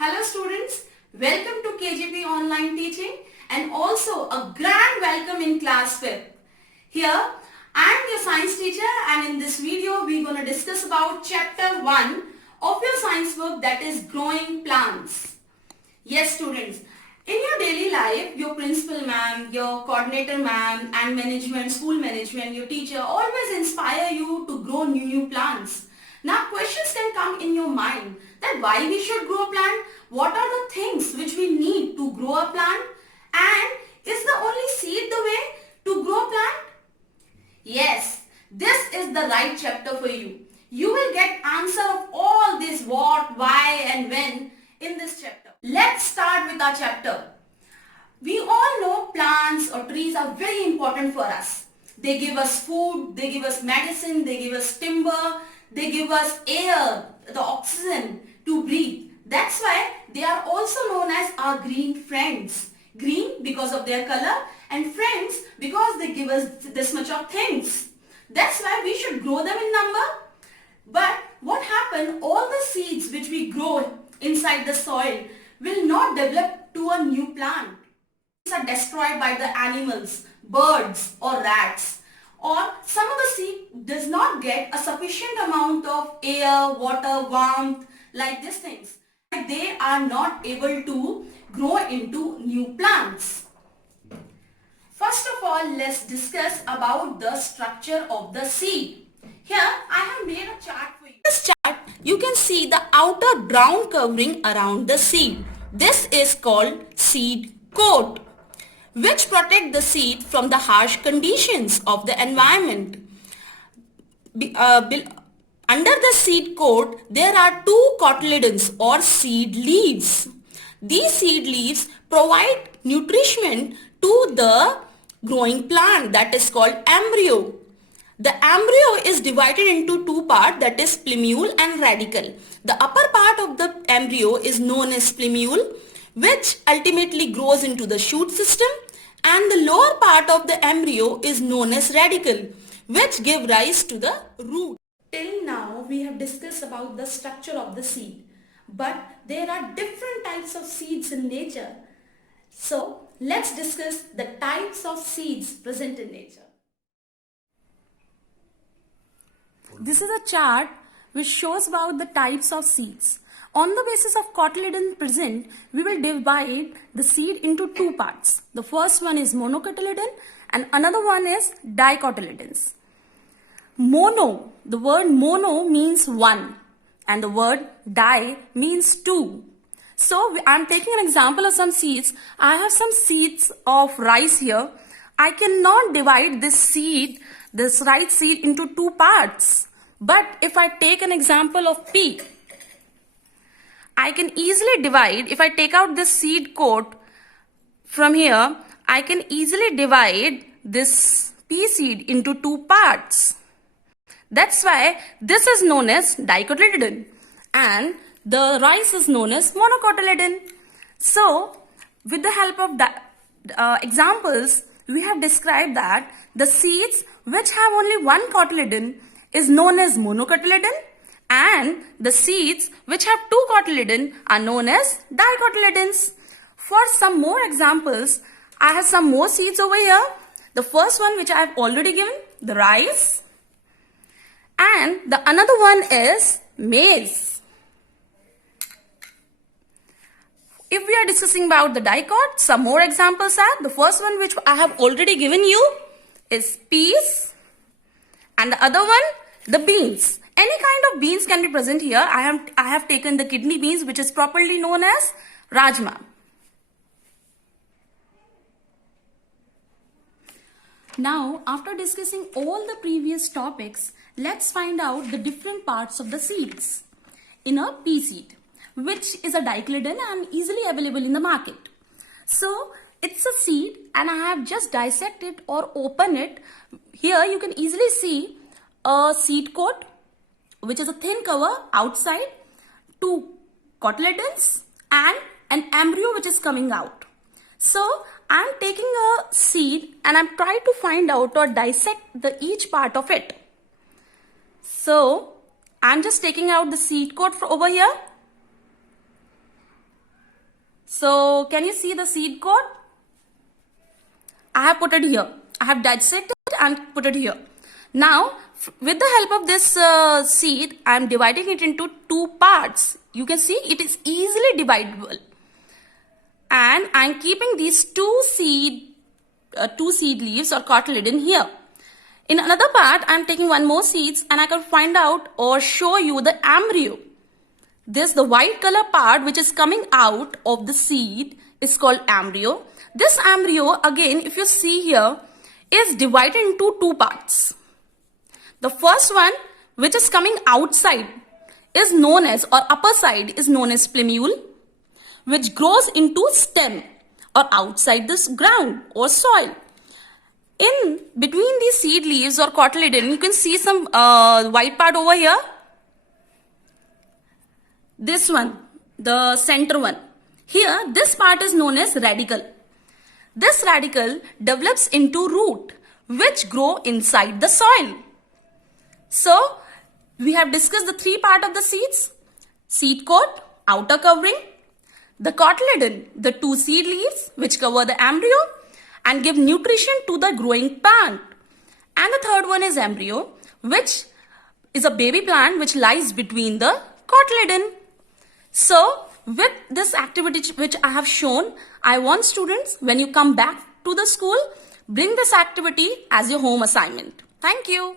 Hello students, welcome to KGP Online Teaching and also a grand welcome in class 5th. Here I am your science teacher and in this video we are going to discuss about chapter 1 of your science book, that is growing plants. Yes students, in your daily life your principal ma'am, your coordinator ma'am and management, school management, your teacher always inspire you to grow new plants. Now questions can come in your mind that why we should grow a plant, what are the things which we need to grow a plant, and is the only seed the way to grow a plant? Yes, this is the right chapter for you. You will get answer of all this what, why and when in this chapter. Let's start with our chapter. We all know plants or trees are very important for us. They give us food, they give us medicine, they give us timber, they give us air, the oxygen to breathe. That's why they are also known as our green friends. Green because of their color and friends because they give us this much of things. That's why we should grow them in number. But what happened? All the seeds which we grow inside the soil will not develop to a new plant. These are destroyed by the animals, birds or rats. Or some of the seed does not get a sufficient amount of air, water, warmth, like these things. They are not able to grow into new plants. First of all, let's discuss about the structure of the seed. Here, I have made a chart for you. In this chart, you can see the outer brown covering around the seed. This is called seed coat, which protect the seed from the harsh conditions of the environment. Under the seed coat, there are two cotyledons or seed leaves. These seed leaves provide nutrition to the growing plant, that is called embryo. The embryo is divided into two parts, that is plumule and radicle. The upper part of the embryo is known as plumule, which ultimately grows into the shoot system, and the lower part of the embryo is known as radicle, which give rise to the root. Till now we have discussed about the structure of the seed, but there are different types of seeds in nature. So let's discuss the types of seeds present in nature. This is a chart which shows about the types of seeds. On the basis of cotyledon present, we will divide the seed into two parts. The first one is monocotyledon and another one is dicotyledons. Mono, the word mono means one and the word di means two. So I am taking an example of some seeds. I have some seeds of rice here. I cannot divide this rice seed into two parts. But if I take an example of pea, I can easily divide, if I take out this seed coat from here, I can easily divide this pea seed into two parts. That's why this is known as dicotyledon and the rice is known as monocotyledon. So, with the help of examples, we have described that the seeds which have only one cotyledon is known as monocotyledon, and the seeds which have two cotyledon are known as dicotyledons. For some more examples, I have some more seeds over here. The first one which I have already given, the rice, and the another one is maize. If we are discussing about the dicot, some more examples are, the first one which I have already given you is peas, and the other one, the beans. Any kind of beans can be present here. I have taken the kidney beans, which is properly known as rajma. Now, after discussing all the previous topics, let's find out the different parts of the seeds. In a pea seed, which is a dicotyledon and easily available in the market. So, it's a seed and I have just dissected or open it. Here you can easily see a seed coat, which is a thin cover outside, two cotyledons and an embryo which is coming out. So I am taking a seed and I am trying to find out or dissect each part of it. So I am just taking out the seed coat over here So can you see the seed coat? I have put it here. I have dissected and put it here. Now, with the help of this seed, I am dividing it into two parts. You can see it is easily dividable. And I am keeping these two seed leaves or cotyledon here. In another part, I am taking one more seeds and I can find out or show you the embryo. This, the white color part which is coming out of the seed is called embryo. This embryo, again, if you see here, is divided into two parts. The first one, which is coming outside, is known as, or upper side is known as plumule, which grows into stem or outside this ground or soil. In between these seed leaves or cotyledon, you can see some white part over here. This one, the center one. Here, this part is known as radicle. This radicle develops into root, which grow inside the soil. So, we have discussed the three parts of the seeds. Seed coat, outer covering. The cotyledon, the two seed leaves, which cover the embryo and give nutrition to the growing plant. And the third one is embryo, which is a baby plant which lies between the cotyledon. So, with this activity which I have shown, I want students, when you come back to the school, bring this activity as your home assignment. Thank you.